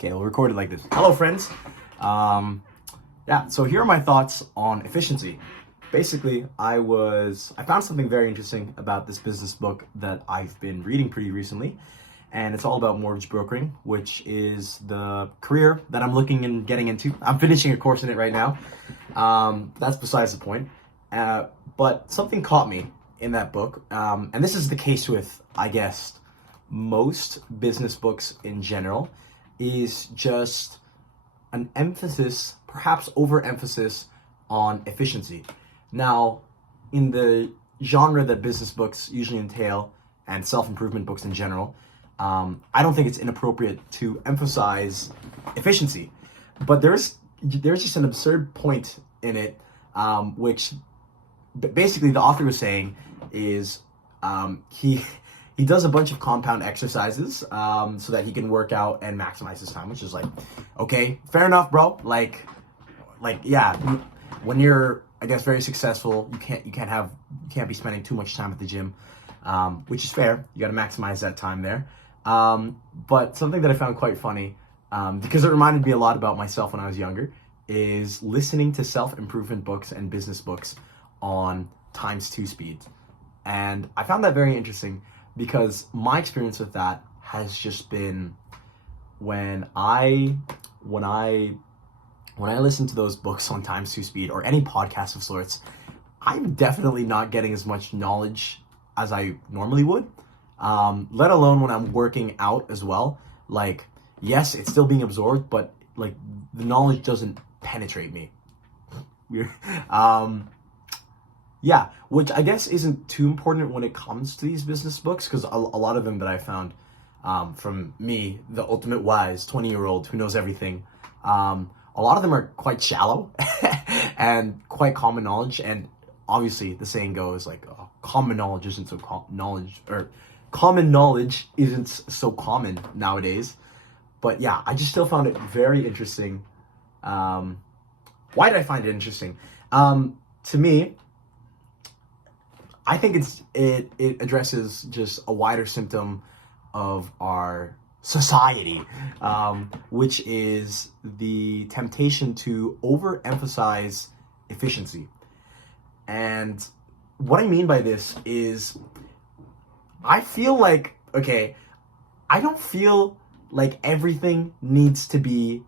Okay, we'll record it like this. Hello, friends. So here are my thoughts on efficiency. Basically, I found something very interesting about this business book that I've been reading pretty recently, and it's all about mortgage brokering, which is the career that I'm looking and getting into. I'm finishing a course in it right now. That's besides the point. But something caught me in that book, and this is the case with, I guess, most business books in general, is just an emphasis, perhaps overemphasis, on efficiency. Now, in the genre that business books usually entail, and self-improvement books in general, I don't think it's inappropriate to emphasize efficiency. But there's just an absurd point in it, which basically the author was saying is he does a bunch of compound exercises so that he can work out and maximize his time, which is like, okay, fair enough, bro. Like yeah, when you're, I guess, very successful, you can't be spending too much time at the gym, which is fair. You got to maximize that time there. But something that I found quite funny, because it reminded me a lot about myself when I was younger, is listening to self-improvement books and business books on ×2 speed. And I found that very interesting because my experience with that has just been when I listen to those books on ×2 speed or any podcast of sorts, I'm definitely not getting as much knowledge as I normally would, let alone when I'm working out as well. Like, yes, it's still being absorbed, but like the knowledge doesn't penetrate me. Weird. Yeah, which I guess isn't too important when it comes to these business books, because a lot of them that I found, from me, the ultimate wise 20-year-old who knows everything, a lot of them are quite shallow and quite common knowledge. And obviously the saying goes like, common knowledge isn't so common knowledge isn't so common nowadays. But yeah, I just still found it very interesting. Why did I find it interesting? To me, I think it addresses just a wider symptom of our society, which is the temptation to overemphasize efficiency. And what I mean by this is, I feel like, okay, I don't feel like everything needs to be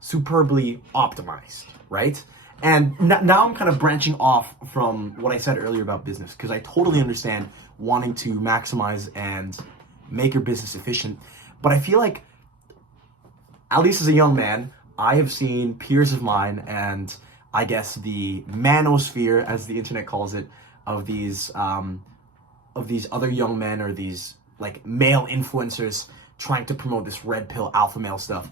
superbly optimized, right? And now I'm kind of branching off from what I said earlier about business, because I totally understand wanting to maximize and make your business efficient. But I feel like, at least as a young man, I have seen peers of mine, and I guess the manosphere, as the internet calls it, of these other young men, or these like male influencers trying to promote this red pill alpha male stuff.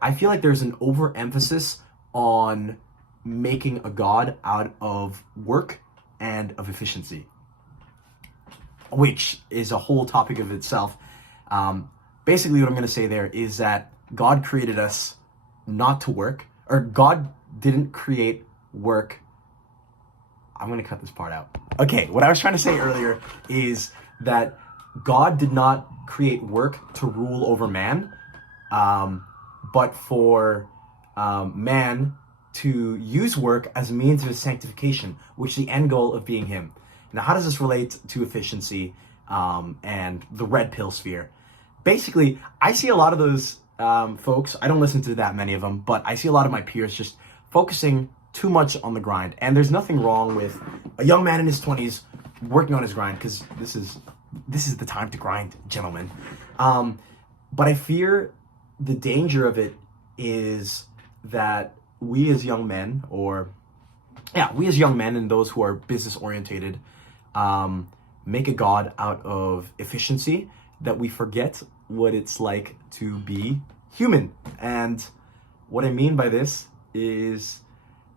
I feel like there's an overemphasis on making a god out of work and of efficiency, which is a whole topic of itself. Basically what I'm going to say there is that God created us not to work, or God didn't create work. I'm going to cut this part out. Okay, what I was trying to say earlier is that God did not create work to rule over man, but for man to use work as a means of his sanctification, which is the end goal of being him. Now, how does this relate to efficiency and the red pill sphere? Basically, I see a lot of those folks, I don't listen to that many of them, but I see a lot of my peers just focusing too much on the grind. And there's nothing wrong with a young man in his 20s working on his grind, because this is the time to grind, gentlemen. But I fear the danger of it is that we as young men, and those who are business orientated, make a god out of efficiency, that we forget what it's like to be human. And what I mean by this is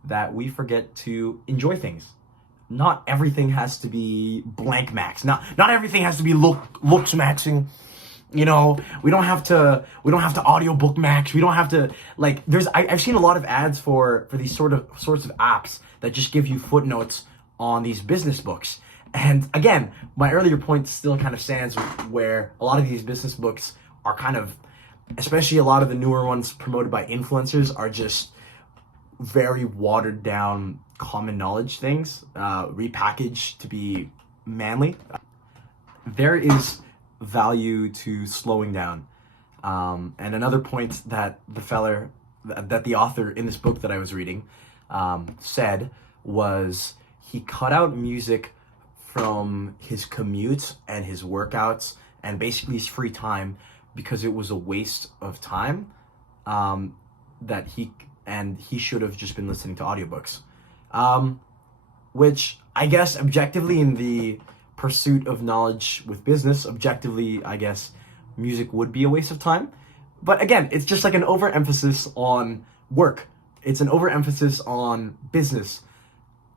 that we forget to enjoy things. Not everything has to be blank max. Not everything has to be looks maxing. You know, we don't have to audiobook max. We don't have to, like, I've seen a lot of ads for these sorts of apps that just give you footnotes on these business books. And again, my earlier point still kind of stands, where a lot of these business books are kind of especially a lot of the newer ones promoted by influencers, are just very watered down common knowledge things, repackaged to be manly. There is value to slowing down. And another point that the author in this book that I was reading said was he cut out music from his commutes and his workouts and basically his free time because it was a waste of time, that he should have just been listening to audiobooks. Which I guess objectively, in the pursuit of knowledge with business, objectively, I guess music would be a waste of time. But again, it's just like an overemphasis on work. It's an overemphasis on business.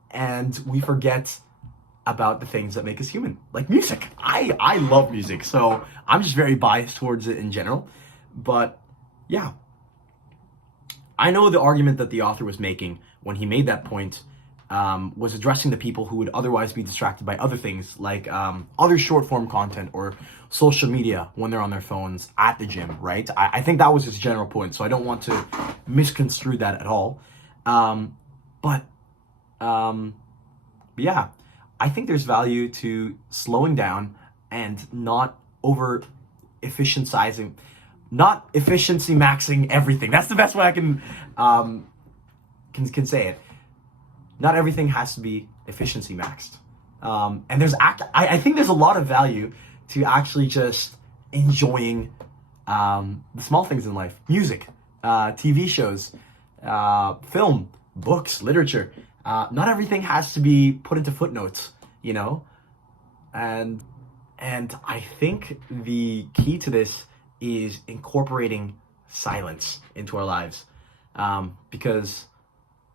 And we forget about the things that make us human, like music. I love music, so I'm just very biased towards it in general. But yeah, I know the argument that the author was making when he made that point was addressing the people who would otherwise be distracted by other things, like other short form content or social media when they're on their phones at the gym, right? I think that was his general point, so I don't want to misconstrue that at all. But yeah, I think there's value to slowing down and not over efficiency maxing everything. That's the best way I can say it. Not everything has to be efficiency maxed. And I think there's a lot of value to actually just enjoying the small things in life. Music, TV shows, film, books, literature. Not everything has to be put into footnotes, you know? And I think the key to this is incorporating silence into our lives. Because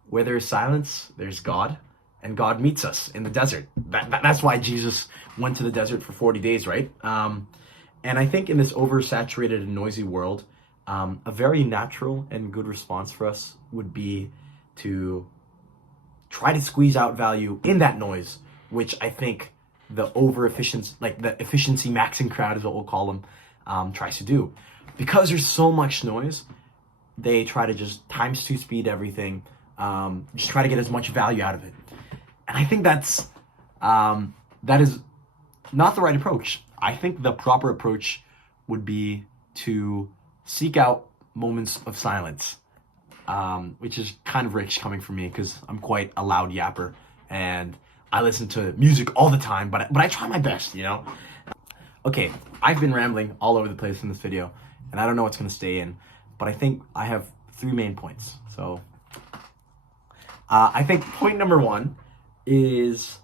where there's silence, there's God, and God meets us in the desert. That's why Jesus went to the desert for 40 days, right? And I think in this oversaturated and noisy world, a very natural and good response for us would be to try to squeeze out value in that noise, which I think the efficiency maxing crowd is what we'll call them, tries to do. Because there's so much noise, they try to just times two speed everything, just try to get as much value out of it. And I think that is not the right approach. I think the proper approach would be to seek out moments of silence, which is kind of rich coming from me because I'm quite a loud yapper and I listen to music all the time, but I try my best, you know? Okay, I've been rambling all over the place in this video and I don't know what's going to stay in, but I think I have 3 main points. So I think point number 1 is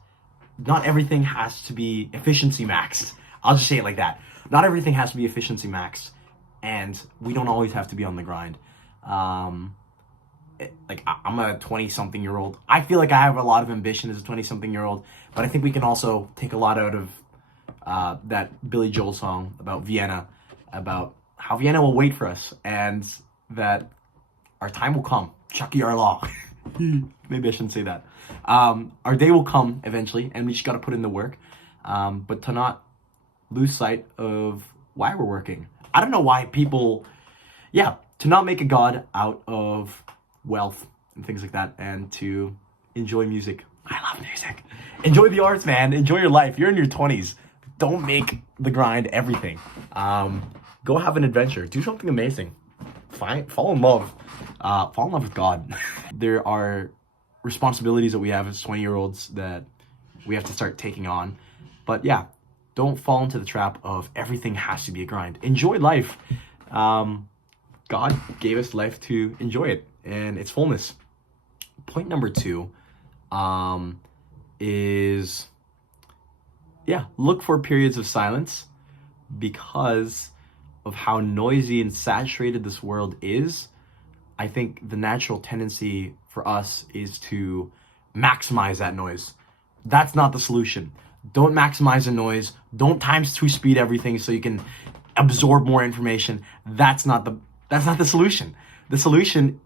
not everything has to be efficiency maxed. I'll just say it like that. Not everything has to be efficiency maxed, and we don't always have to be on the grind. I'm a 20-something year old. I feel like I have a lot of ambition as a 20-something year old, but I think we can also take a lot out of that Billy Joel song about Vienna, about how Vienna will wait for us, and that our time will come. Chucky our law. Maybe I shouldn't say that. Our day will come eventually, and we just got to put in the work, but to not lose sight of why we're working. I don't know why people, to not make a god out of wealth and things like that, and to enjoy music. I love music. Enjoy the arts, man. Enjoy your life. You're in your 20s. Don't make the grind everything. Go have an adventure. Do something amazing. Fall in love. Fall in love with God. There are responsibilities that we have as 20-year-olds that we have to start taking on. But yeah, don't fall into the trap of everything has to be a grind. Enjoy life. God gave us life to enjoy it and its fullness. Point number 2 is, look for periods of silence, because of how noisy and saturated this world is. I think the natural tendency for us is to maximize that noise. That's not the solution. Don't maximize the noise. Don't times 2 speed everything so you can absorb more information. That's not the solution. The solution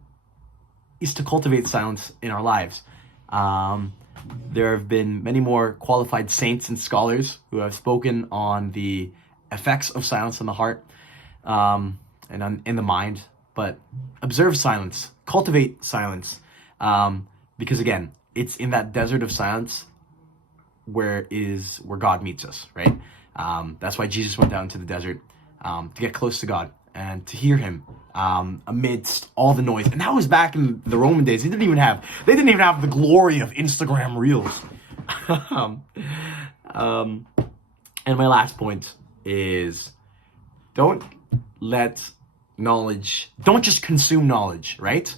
is to cultivate silence in our lives. There have been many more qualified saints and scholars who have spoken on the effects of silence on the heart. And and in the mind, but observe silence, cultivate silence, because again, it's in that desert of silence where God meets us, right? That's why Jesus went down to the desert, to get close to God and to hear him, amidst all the noise. And that was back in the Roman days. They didn't even have the glory of Instagram Reels. And my last point is, don't just consume knowledge, right?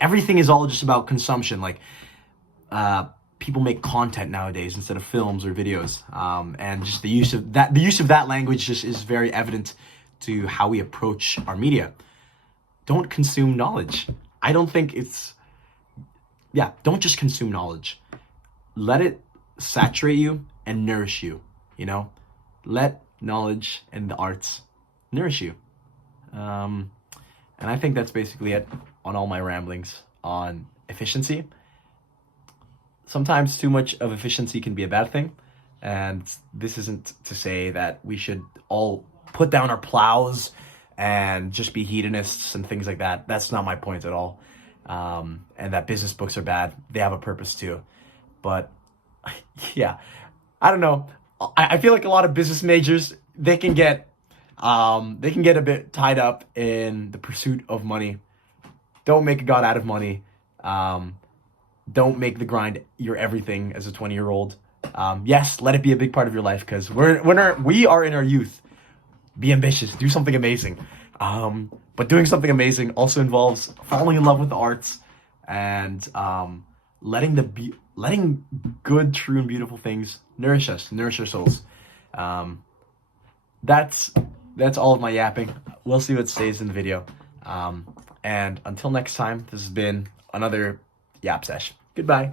Everything is all just about consumption. Like, people make content nowadays instead of films or videos. And just the use of that language just is very evident to how we approach our media. Don't consume knowledge. I don't think don't just consume knowledge. Let it saturate you and nourish you, Let knowledge and the arts nourish you. And I think that's basically it on all my ramblings on efficiency. Sometimes too much of efficiency can be a bad thing. And this isn't to say that we should all put down our plows and just be hedonists and things like that. That's not my point at all. And that business books are bad. They have a purpose too. But yeah, I don't know. I feel like a lot of business majors, they can get a bit tied up in the pursuit of money. Don't make a god out of money. Don't make the grind your everything as a 20-year-old. Yes, let it be a big part of your life, because we are in our youth. Be ambitious, do something amazing. But doing something amazing also involves falling in love with the arts and letting good, true, and beautiful things nourish us, nourish our souls. That's all of my yapping. We'll see what stays in the video. And until next time, this has been another Yap Sesh. Goodbye.